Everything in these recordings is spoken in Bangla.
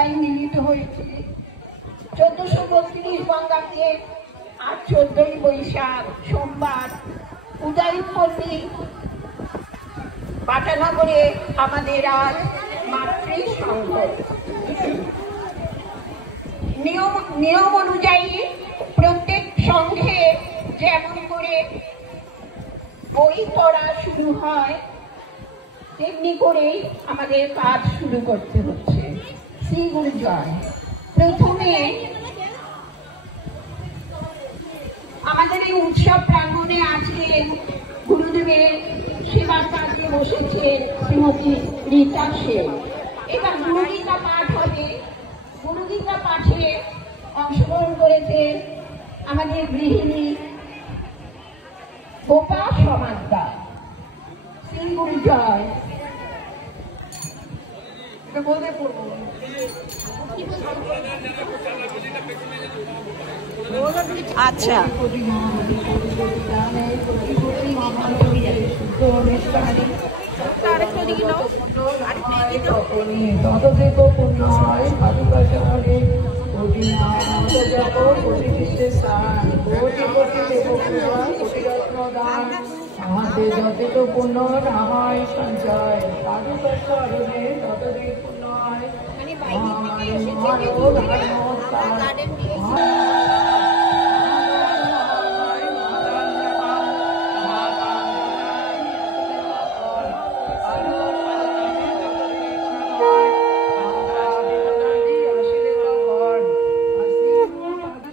সবাই মিলিত হয়েছি 1432 বঙ্গাব্দে আর 14ই বৈশাখ সোমবার উদয়পল্লী পাটানগরে আমাদের আজ মাতৃ সংঘ। নিয়ম অনুযায়ী প্রত্যেক সংঘে যেমন করে বই পড়া শুরু হয় তেমনি করেই আমাদের কাজ শুরু করতে হচ্ছে। শ্রী গুরু জয়। প্রথমে আমাদের এই উৎসব প্রাঙ্গণে আজকে গুরুদেবের সেবার কাজে বসেছে শ্রীমতী রীতা সেন। এবার গুরুগীতা পাঠ হবে। গুরুগীতা পাঠে অংশগ্রহণ করেছে আমাদের গৃহিণী গোপা সমাজদা। শ্রী গুরু জয়। আচ্ছা আমাদের যত পুণ্য নামায় সঞ্চয় সাধু চরণে ততদিন পুণ্য হয়।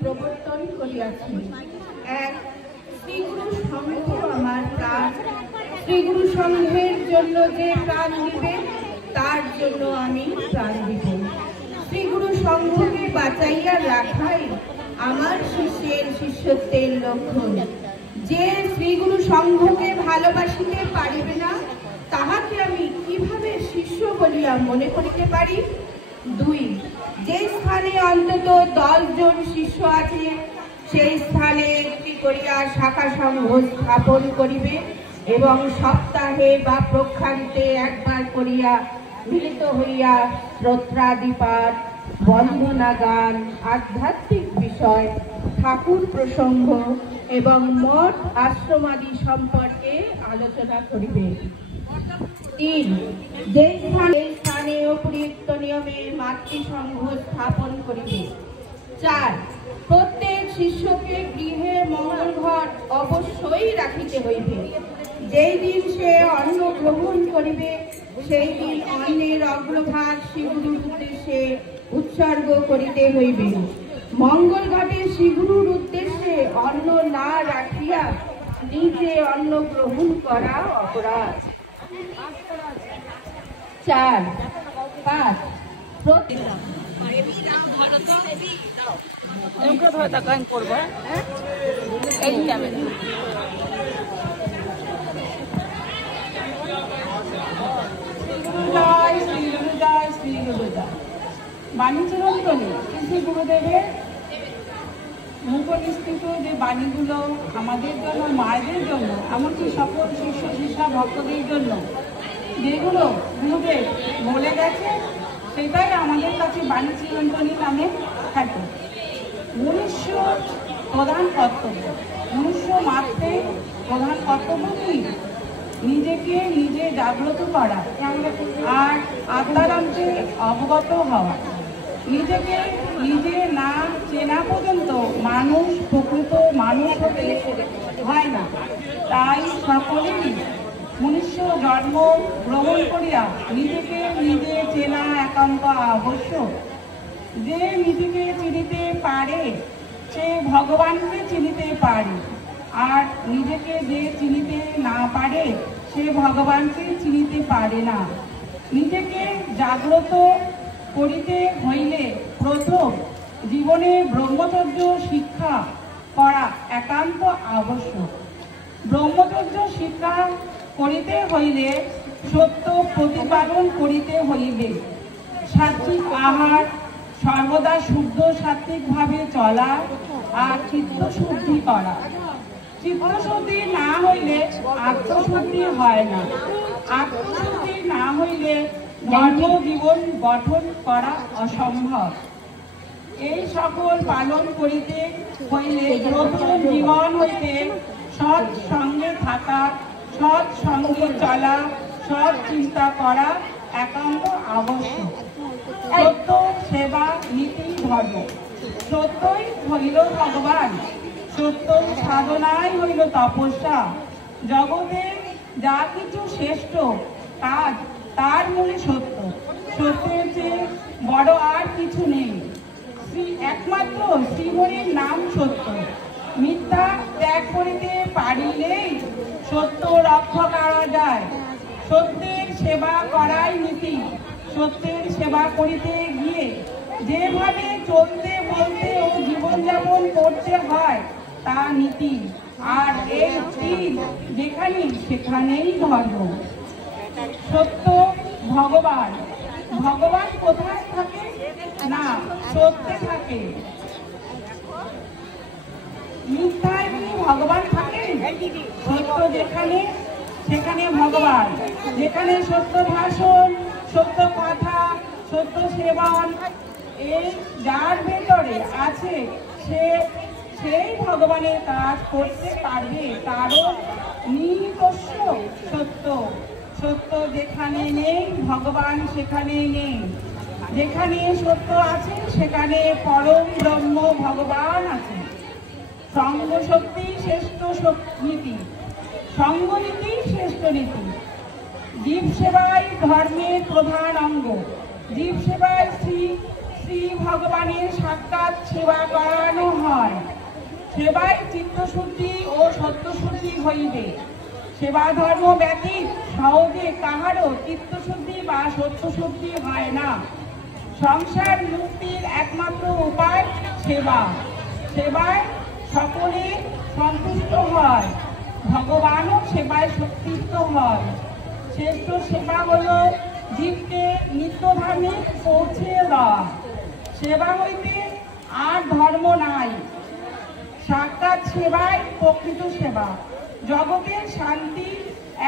প্রবর্তন করিয়াছি। এক শ্রীগুরু সংঘ আমার প্রাণ। শ্রীগুরু সংঘের জন্য যে প্রাণ দিবে তার জন্য আমি প্রাণ দিব। শ্রীগুরু সংঘকে বাঁচাইয়া রাখাই আমার শিষ্যের শিষ্যত্বের লক্ষণ। যে শ্রীগুরু সংঘকে ভালোবাসিতে পারিবে না তাহাকে আমি কিভাবে শিষ্য বলিয়া মনে করিতে পারি? দুই, যে স্থানে অন্তত 10 জন শিষ্য আছে সেই স্থানে একটি করিয়া শাখা সংঘ স্থাপন করিবে এবং সপ্তাহে বা প্রক্ষান্তে একবার করিয়া মিলিত হইয়া শ্রদ্ধাদিপাঠ, বন্দনা গান, আধ্যাত্মিক বিষয়, ঠাকুর প্রসঙ্গ এবং মঠ আশ্রমাদি সম্পর্কে আলোচনা করিবে। 3, যে স্থানে উপযুক্ত নিয়মে মাতৃসংঘ স্থাপন করিবে। 4, প্রত্যেক শিষ্যকে গৃহের মঙ্গল ঘর অবশ্যই রাখিতে হইবে। যেই দিন সে অন্ন গ্রহণ করিবে সেই দিন অন্নের অগ্রভাগ শ্রীগুরুর উদ্দেশ্যে উৎসর্গ করিতে হইবে। মঙ্গল ঘটে শ্রীগুরুর উদ্দেশ্যে অন্ন না রাখিয়া নিজে অন্ন গ্রহণ করা অপরাধ। 4, 5, বাণী চিরন্তনী শ্রী গুরুদেবের মুখনিষ্ঠিত যে বাণীগুলো আমাদের জন্য, মায়েদের জন্য, এমনকি সকল শিষ্য শিষ্যা ভক্তদের জন্য যেগুলো গুরুদেব বলে গেছে সেটাই আমাদের কাছে বাণী চিরন্তনী নামে থাকে। মনুষ্য প্রধান কর্তব্য, মনুষ্য মাত্রে প্রধান কর্তব্য কি? নিজেকে নিজে জাগ্রত করা আর আত্মারামকে অবগত হওয়া। নিজেকে নিজে না চেনা পর্যন্ত মানুষ প্রকৃত মানুষ হতে হয় না। তাই সকলেই মনুষ্য জন্ম গ্রহণ করিয়া নিজেকে নিজে চেনা একান্ত আবশ্যক। যে নিজেকে চিনিতে পারে সে ভগবানকে চিনিতে পারে, আর নিজেকে যে চিনিতে না পারে সে ভগবানকে চিনিতে পারে না। নিজেকে জাগ্রত করিতে হইলে প্রথম জীবনে ব্রহ্মচর্য শিক্ষা করা একান্ত আবশ্যক। ব্রহ্মচর্য শিক্ষা করিতে হইলে সত্য প্রতিপাদন করিতে হইবে। সাত্বিক আহার, সর্বদা শুদ্ধ সাত্বিকভাবে চলা আর চিত্তশুদ্ধি করা। চিত্তশুদ্ধি না হইলে আত্মশুদ্ধি হয় না। আত্মশুদ্ধি না হইলে ধর্মজীবন গঠন করা অসম্ভব। এই সকল পালন করিতে হইলে প্রথম জীবন হইতে সৎ সঙ্গে থাকা, সৎ সঙ্গে চলা, সৎ চিন্তা করা একান্ত আবশ্যক। সত্য সেবা নীতি ধর্ম, সত্যই হইল ভগবান, সত্য সাধনাই হইল তপস্যা। জগতে যা কিছু শ্রেষ্ঠ কাজ তার মূলে সত্য, সত্যের চেয়ে বড় আর কিছু নেই। একমাত্র শ্রীহরির নাম সত্য। মিথ্যা ত্যাগ করিতে পারিলেই সত্য রক্ষা করা যায়। সত্যের সেবা করাই নীতি। সত্যের সেবা করিতে গিয়ে যেভাবে চলতে বলতে ও জীবনযাপন করতে হয় তা নীতি। আর এই স্থির যেখানে সেখানেই ধর্ম। সত্য ভগবান। ভগবান কোথায় থাকে? না, সত্যে থাকে। মিথ্যায় কি ভগবান থাকে? সত্য যেখানে সেখানে ভগবান। যেখানে সত্য ভাষণ, সত্য কথা, সত্য সেবন এই যার ভেতরে আছে সেই ভগবানের কাজ করতে পারবে। কারণ নিহিতস্য সত্য। সত্য যেখানে নেই ভগবান সেখানে নেই। যেখানে সত্য আছে সেখানে পরম ব্রহ্ম ভগবান আছে। সঙ্গ শক্তি শ্রেষ্ঠ নীতি, সঙ্গ নীতি শ্রেষ্ঠ নীতি। জীব সেবাই ধর্মের প্রধান অঙ্গ। জীব সেবায় শ্রী ভগবানের সাক্ষাৎ সেবা করানো হয়। সেবায় চিত্তশুদ্ধি ও সত্যশুদ্ধি হইবে। সেবা ধর্ম ব্যতীত সহজে কাহারও চিত্তশুদ্ধি বা সত্যশুদ্ধি হয় না। সংসার মুক্তির একমাত্র উপায় সেবা। সেবায় সকলে সন্তুষ্ট হয়, ভগবানও সেবায় সন্তুষ্ট হয়। শ্রেষ্ঠ সেবা হল জীবকে নিত্যধামে পৌঁছে দেওয়া। সেবা হইতে আর ধর্ম নাই। সাক্ষাৎ সেবাই প্রকৃত সেবা। জগতের শান্তি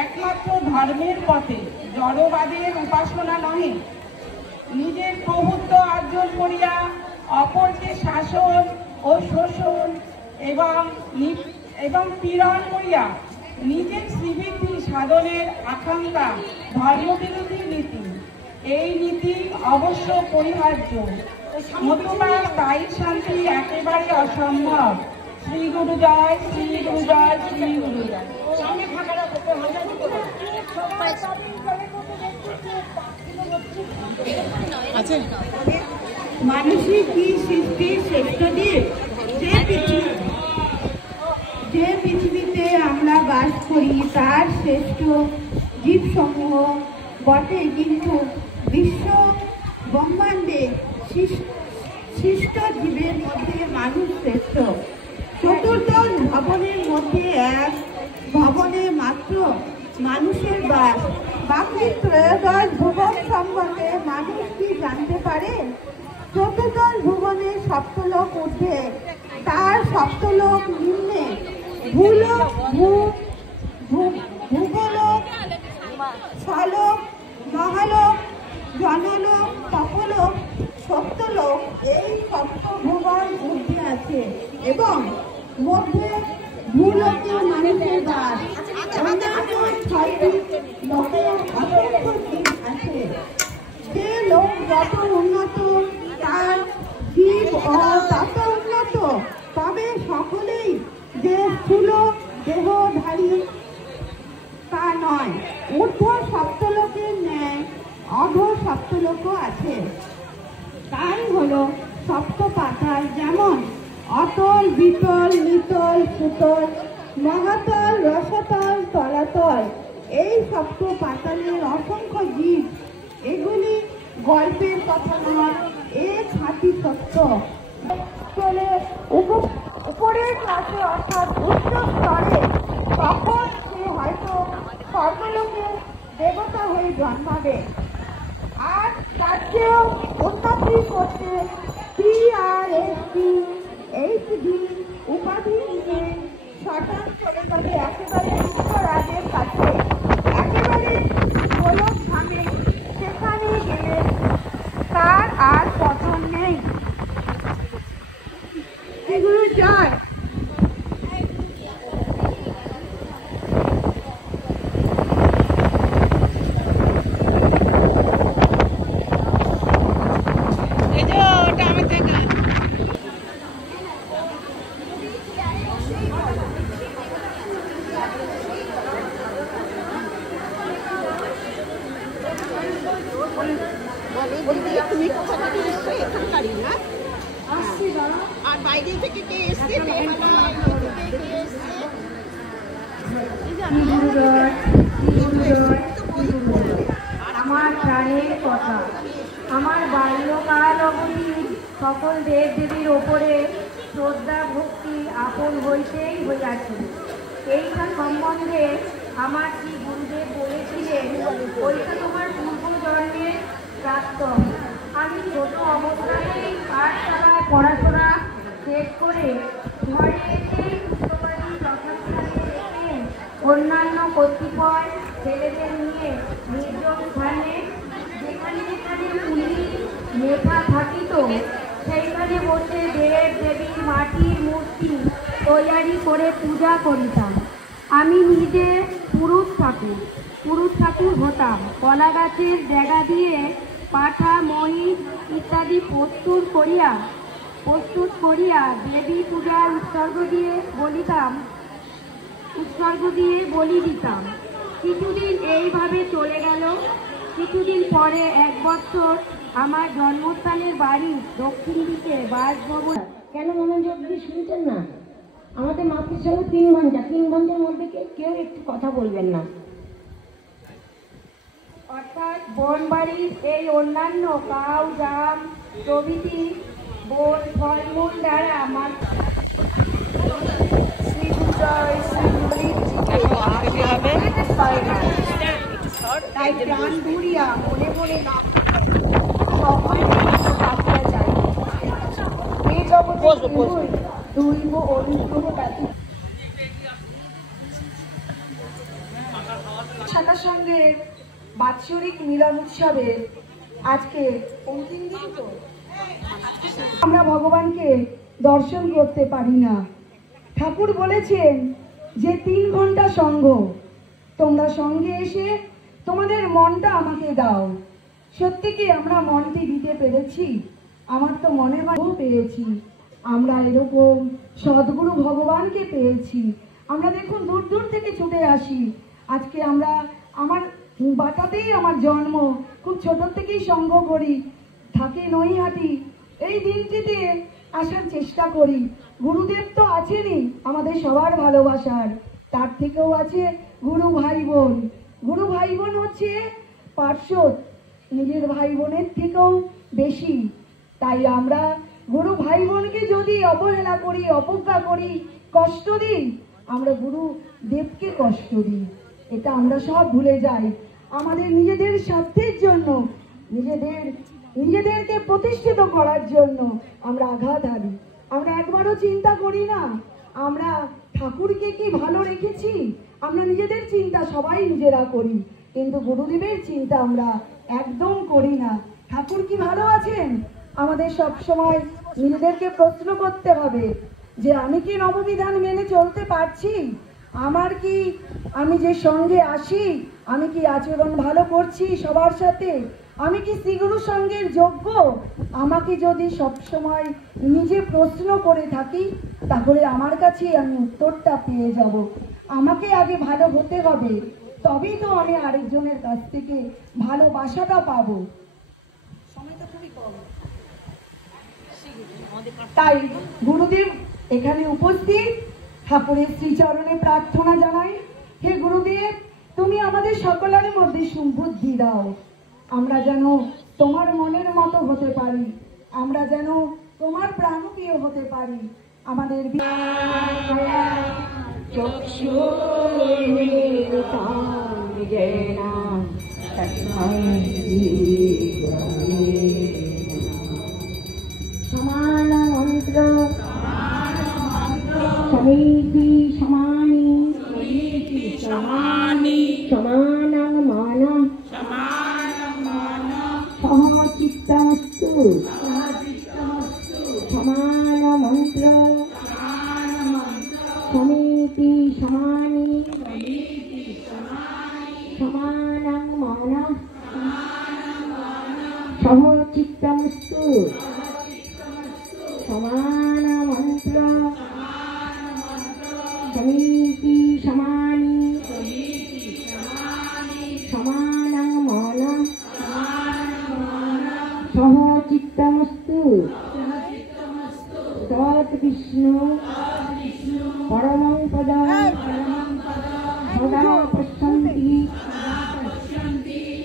একমাত্র ধর্মের পথে, জড়বাদের উপাসনা নহে। নিজের প্রভুত্ব অর্জন করিয়া অপরকে শাসন ও শোষণ এবং পীড়ন করিয়া নিজের শ্রীবৃদ্ধি সাধনের আকাঙ্ক্ষা ধর্মবিরোধী নীতি। এই নীতি অবশ্য পরিহার্য, নতুবা স্থায়ী শান্তি একেবারে অসম্ভব। শ্রী গুরু জয়, শ্রী গুরু জয়, শ্রী গুরু জয়। মানুষই কি সৃষ্টির শ্রেষ্ঠ জীব? যে পৃথিবীতে আমরা বাস করি তার শ্রেষ্ঠ জীবসমূহ বটে, কিন্তু বিশ্ব ব্রহ্মাণ্ডে সৃষ্ট জীবের মধ্যে মানুষ শ্রেষ্ঠ। চতুর্দশ ভবনের মধ্যে এক ভবনে মাত্র মানুষের বাস। বাকি ত্রয়োদশ ভুবন সম্বন্ধে মানুষ কি জানতে পারে? চতুর্দশ ভুবনে সপ্তলোক ঊর্ধ্বে, তার সপ্তলোক নিম্নে ভূলোক, ভূগোলোক, স্বলোক, মহালোক, জনলোক, তপলোক, সপ্তলোক এই সপ্ত ভুবন ঊর্ধ্বে আছে এবং মধ্যে ভূলোকে মানুষের বাস। অন্যান্য ছয়টি লোকে অসংখ্য জীব আছে। যে লোক যত উন্নত তার জীব তত উন্নত। তবে সকলেই যে স্থূল দেহধারী তা নয়। ঊর্ধ্ব সপ্তলোকের ন্যায় অধো সপ্তলোকও আছে। তাই হলো সপ্ত পাতাল, যেমন অতল, বিতল, নিতল, সুতল, মহাতল, রসতল, তলাতল। এই সপ্ত পাতালের অসংখ্য জীব। এগুলি গল্পের কথা নয়, এ খাঁটি সত্য। উপরের ক্লাসে অর্থাৎ উচ্চ স্তরে তখন সে হয়তো স্বর্গলোকে দেবতা হয়ে জন্মাবে। আর তার চেয়েও উন্নতি করতে PRST-HD উপাধি নিয়ে শটান চলে যাবে একেবারে রাজের কাছে, একেবারে গোলক ধামে। সেখানে নদী থেকে কে এসছে? আমার প্রাণের কথা, আমার বাল্যকাল অবধি সকল দেব দেবীর ওপরে শ্রদ্ধা ভক্তি আপন হইতেই হইয়াছিল। এইটা সম্বন্ধে আমার শ্রী গুরুদেব বলেছিলেন, ওইটা তোমার পূর্বজন্মের প্রাক্তন। আমি ছোট অবস্থাতেই পাঠশালায় পড়াশোনা শেষ করে ঘরে এসে পুষ্পবাড়ি যথাস্থানে রেখে অন্যান্য কতিপয় ছেলেদের নিয়ে নির্জন স্থানে যেখানে যেখানে পুরী মেধা থাকিত সেইখানে বসে দেব দেবীর মাটির মূর্তি তৈয়ারি করে পূজা করিতাম। আমি নিজে পুরুষ ঠাকুর হতাম। কলা গাছের জায়গা দিয়ে পাঠা মহিষ ইত্যাদি প্রস্তুত করিয়া দেবী পূজার উৎসর্গ দিয়ে বলি দিতাম। কিছুদিন এইভাবে চলে গেল। কিছুদিন পরে 1 বছর আমার জন্মস্থানের বাড়ি দক্ষিণ দিকে বাসভবন। কেন মনোযোগ দিয়ে শুনছেন না? আমাদের মাতৃর সঙ্গে 3 ঘন্টা, 3 ঘন্টার মধ্যে কেউ একটু কথা বলবেন না। অর্থাৎ বনবাড়ির এই অন্যান্য কাউ জাম প্রভৃতি বন ফলমূল দ্বারা আমার তাই প্রাণ ধরিয়া মনে মনে নাম দৈব অনুগ্রহ ব্যতীত শাখার সঙ্গে বাৎসরিক মিলন উৎসবে আজকে অন্তিম দিন তো আমরা ভগবানকে দর্শন করতে পারি না। ঠাকুর বলেছেন যে 3 ঘন্টা সঙ্গ, তোমরা সঙ্গে এসে তোমাদের মনটা আমাকে দাও। সত্যি কি আমরা মনটি দিতে পেরেছি? আমার তো মনে হয় পেয়েছি। আমরা এরকম সদ্গুরু ভগবানকে পেয়েছি। আমরা দেখুন দূর দূর থেকে ছুটে আসি। আজকে আমার বাটাতেই আমার জন্ম, খুব ছোট থেকেই সঙ্গ করি, থাকে নৈহাটি। এই দিনটিতে আসার চেষ্টা করি। গুরুদেব তো আছেনই আমাদের সবার ভালোবাসার, তার থেকেও আছে গুরু ভাই বোন। গুরু ভাই বোন হচ্ছে পার্শ্বদ, নিজের ভাই বোনের থেকেও বেশি। তাই আমরা গুরু ভাই বোনকে যদি অবহেলা করি, অবজ্ঞা করি, কষ্ট দিই, আমরা গুরুদেবকে কষ্ট দিই। এটা আমরা সব ভুলে যাই। আমাদের নিজেদের স্বার্থের জন্য, নিজেদেরকে প্রতিষ্ঠিত করার জন্য আমরা আঘাত হারি। আমরা একবারও চিন্তা করি না আমরা ঠাকুরকে কি ভালো রেখেছি। আমরা নিজেদের চিন্তা সবাই নিজেরা করি, কিন্তু গুরুদেবের চিন্তা আমরা একদম করি না। ঠাকুর কি ভালো আছেন? আমাদের সব সময় নিজেদেরকে প্রশ্ন করতে হবে যে আমি কি নববিধান মেনে চলতে পারছি? আমি যে সঙ্গে আসি, আমি কি আচরণ ভালো করছি সবার সাথে? আমি কি শ্রীগুরু সঙ্গের যোগ্য? আমাকে যদি সব সময় নিজে প্রশ্ন করে থাকি, তাহলে আমার কাছেই আমি উত্তরটা পেয়ে যাব। আমাকে আগে ভালো হতে হবে, তবেই তো আমি আরেকজনের কাছ থেকে ভালোবাসাটা পাবো। সময়টা খুবই কম, তাই গুরুদেব এখানে উপস্থিত। ঠাকুরের শ্রীচরণে প্রার্থনা জানাই, হে গুরুদেব, তুমি আমাদের সকলের মধ্যে সুবুদ্ধি দাও। আমরা যেন তোমার মনের মতো হতে পারি, আমরা যেন তোমার প্রাণপ্রিয় হতে পারি। আমাদের সমান মন্ত্র সমিতি সমানি সমানং মান সহচিত্তমস্তু সমান মন্ত্র সমিতি সমানি সমানং মান সহচিত্তমস্তু সমান মন্ত্র সমিতি সমানি সমানং মান সহচিত্তমস্তু তৎ বিষ্ণু পরমং পদম সদা পশ্যন্তি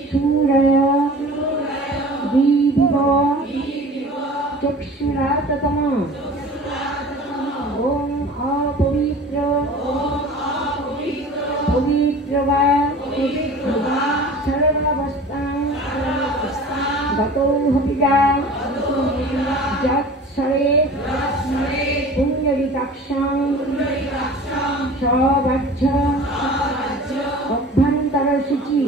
সূরয় দিবিব চক্ষুরাততম ওম অপবিত্র পবিত্র বা সর্বাবস্থাং গতৌ হবিজা যৎসরে পুঞ্জরিকাক্ষং সবাচ্ছ অভ্যন্তরশুচি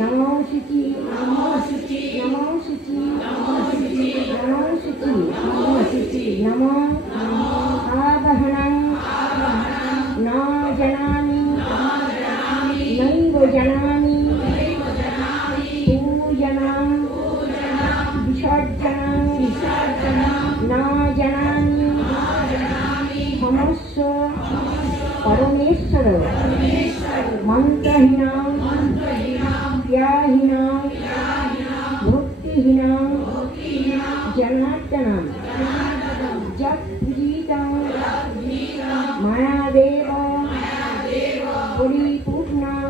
নমো শুচি নমো শুচি নমো শুচি নমো শুচি নমো শুচি নমো শুচি নমো আবহনং ন জানামি নৈব জানামি পূজনং বিসর্জনং ন জানামি সমস্য পরমেশ্বর মন্ত্রহীনং ক্রিয়াহীনং ভক্তিহীনং জনার্দনং যৎ পূজিতং মায়াদেব পরিপূর্ণং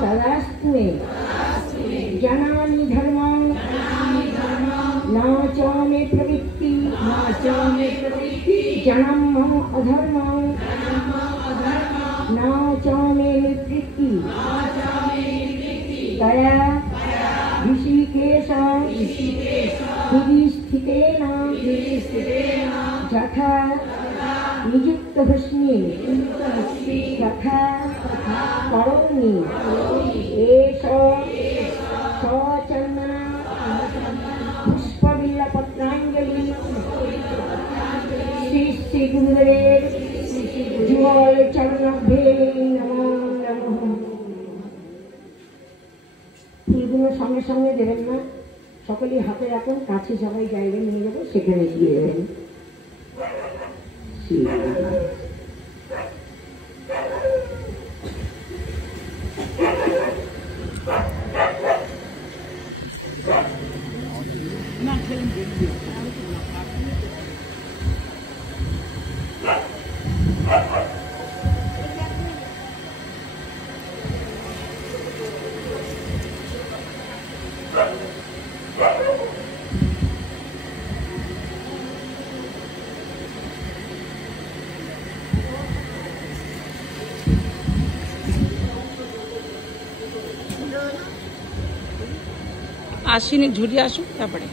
তদাস্তু মে জানামি ধর্মং ন চ মে প্রবৃত্তি জনম মম অধর্মং ন চ মে নিবৃত্তি তয়া ঋষিকেশ স্থিতেন যথা নিযুক্ত ভস্মি তথা করোমি এষ সচন্দন পুষ্পবিল্লপত্রাঞ্জলি শ্রী শ্রী গুরুদেবের যুগল চরণাভ্যে নমো নমঃ। ফুলগুলো সঙ্গে সঙ্গে দেবেন না, সকলেই হাতে রাখুন, কাছে সবাই জায়গায় নিয়ে যাবো, সেখানে দিয়ে দেবেন। আসিনি, ঝুড়ি আসুক তারপরে।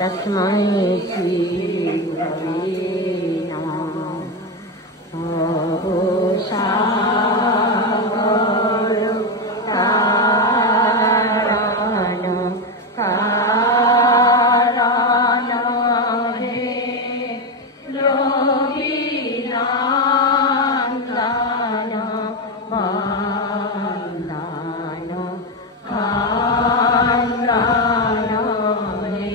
तस्मै श्री गुरवे नमः। सागर कारण कारण हे योगिनान्दन वन्दन कान्दन हे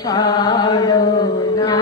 शरणा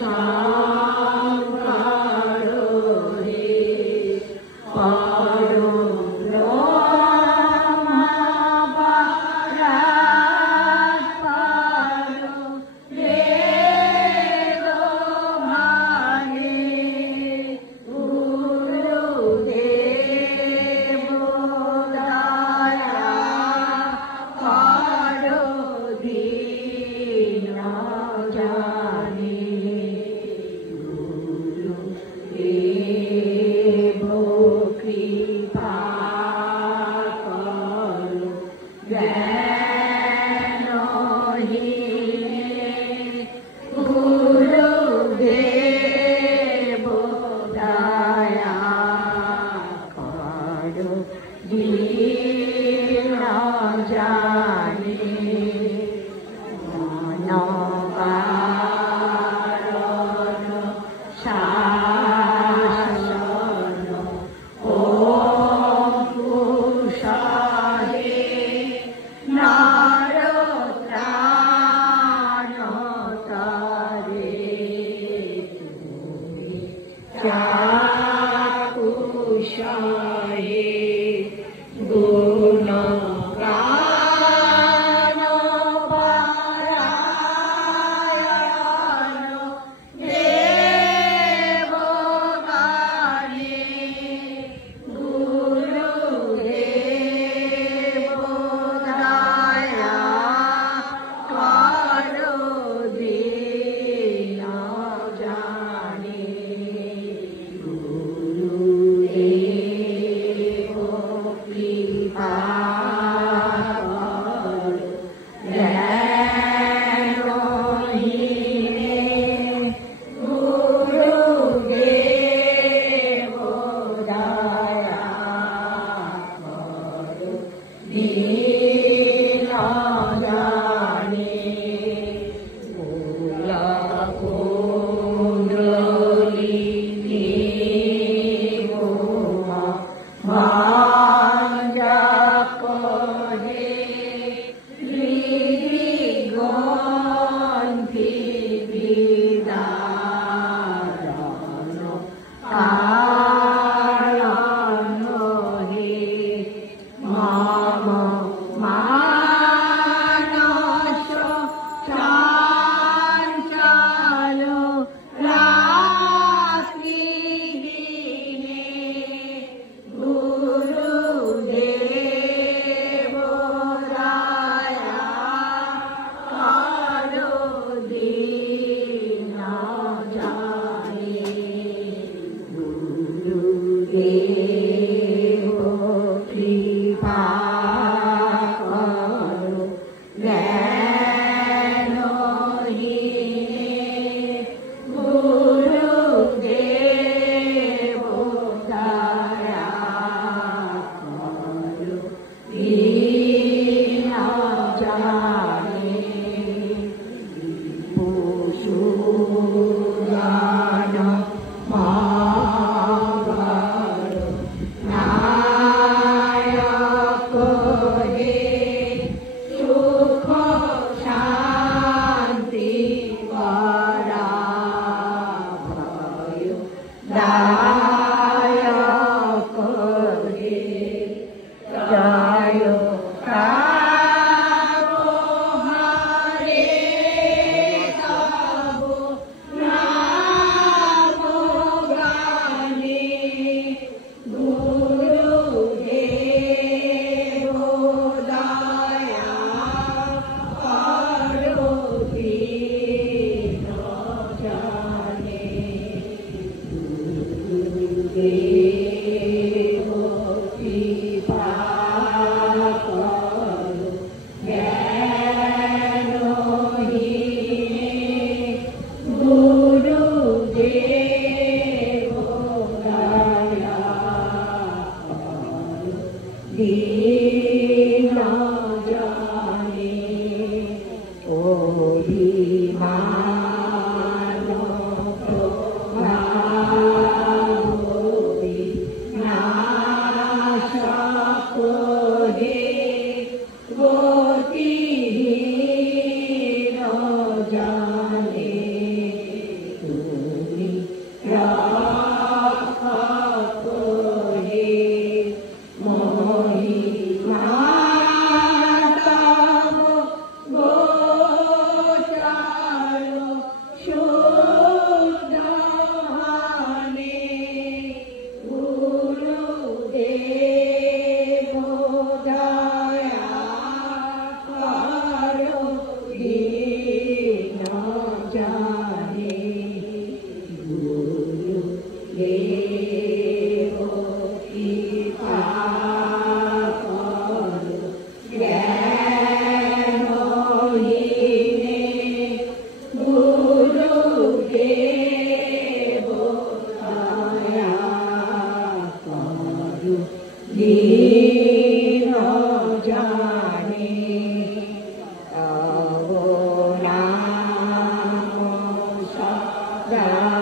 হে ভক্তি ধারা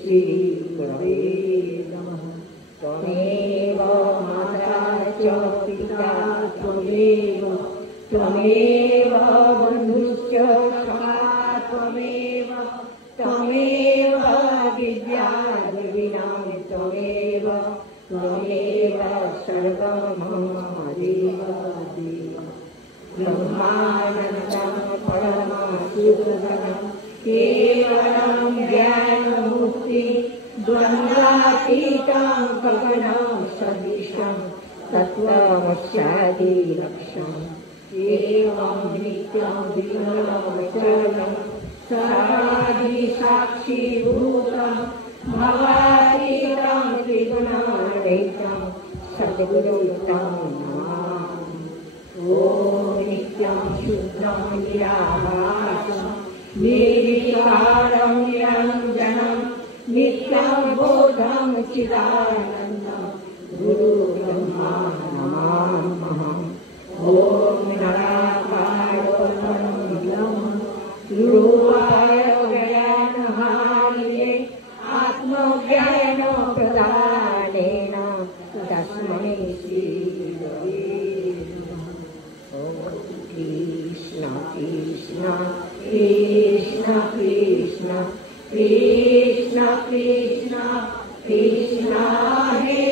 श्री गुरवे नमः। त्वमेव माता च पिता त्वमेव त्वमेव बन्धुश्च सखा त्वमेव त्वमेव विद्या द्रविणां त्वमेव त्वमेव सर्वं मम देव देव। ब्रह्मानन्दं परमाशुद्धं केवलं ज्ञानमूर्ति द्वन्द्वातीतं गगनं सदृशं तत्त्वमस्यादिलक्ष्यम् एवं नित्यं विमलमचलं सर्वादिसाक्षीभूतं भवातीतं त्रिगुणातीतं सद्गुरुं नमामि। ॐ नित्यं शुद्धं निराभासं निर्विकारं निरञ्जनं नित्यं बोधं चिदानन्दं गुरुब्रह्मा नमामः। ॐ निराकारो रूपाय ज्ञानहारिणे आत्मज्ञानप्रदानेन तस्मै श्रीगुरवे नमः। ॐ कृष्ण कृष्ण कृष्ण कृष्ण कृष्ण कृष्ण कृष्ण हे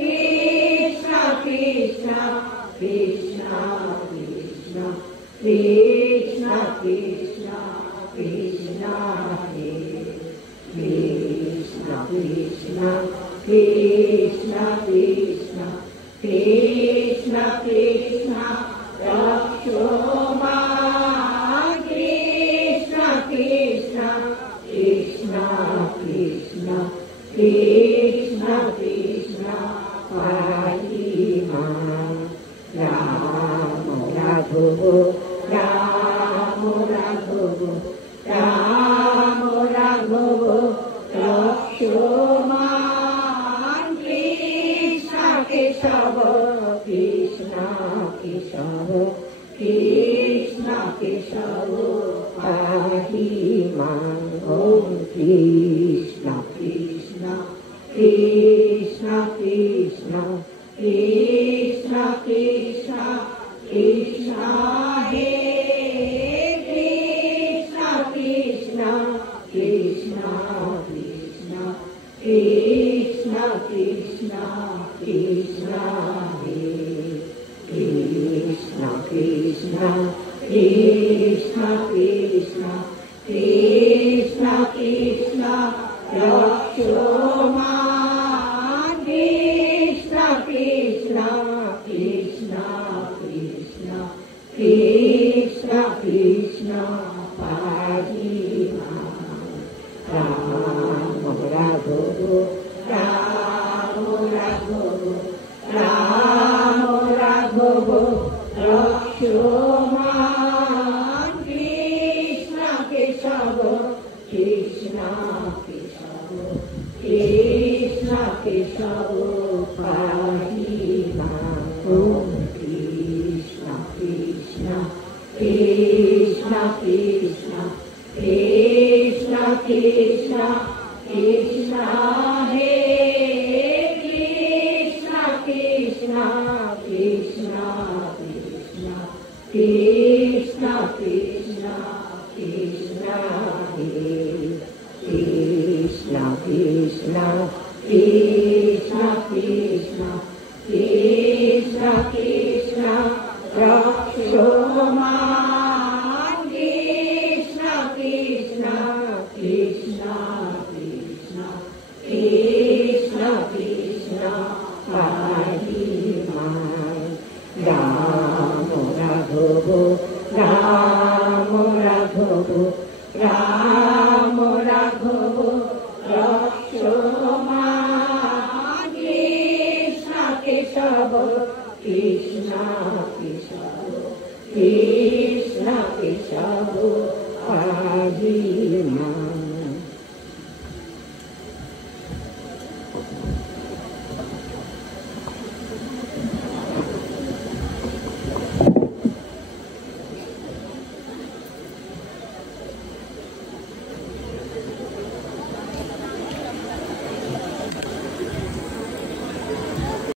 कृष्ण कृष्ण कृष्ण कृष्ण कृष्ण कृष्ण कृष्ण हे कृष्ण कृष्ण कृष्ण कृष्ण कृष्ण कृष्ण रक्षो मां कृष्ण कृष्ण कृष्ण कृष्ण कृष्ण कृष्ण पाहि मां। राम राघव राम राघव राम राघव रक्षो मां कृष्ण केशव कृष्ण केशव कृष्ण केशव पाहि मां। ॐ कृष्ण कृष्ण कृष्ण कृष्ण कृष्ण कृष्ण कृष्ण हे कृष्ण कृष्ण कृष्ण कृष्ण कृष्ण कृष्ण कृष्ण हे कृष्ण कृष्ण कृष्ण कृष्ण कृष्ण कृष्ण रक्षो मां कृष्ण कृष्ण कृष्ण कृष्ण कृष्ण कृष्ण पाहि मां। राम राघव राम राघव राम राघव रक्षो मां कृष्ण केशव कृष्ण केशव कृष्ण केशव पाहि मां। ॐ कृष्ण कृष्ण कृष्ण कृष्ण कृष्ण कृष्ण कृष्ण हे कृष्ण कृष्ण कृष्ण कृष्ण कृष्ण कृष्ण हे कृष्ण कृष्ण कृष्ण कृष्ण कृष्ण कृष्ण रक्षो मां कृष्ण कृष्ण कृष्ण कृष्ण कृष्ण कृष्ण पाहि मां। राम राघव राम राघव राम राघव रक्षो मां कृष्ण केशव कृष्ण केशव कृष्ण केशव पाहि मां।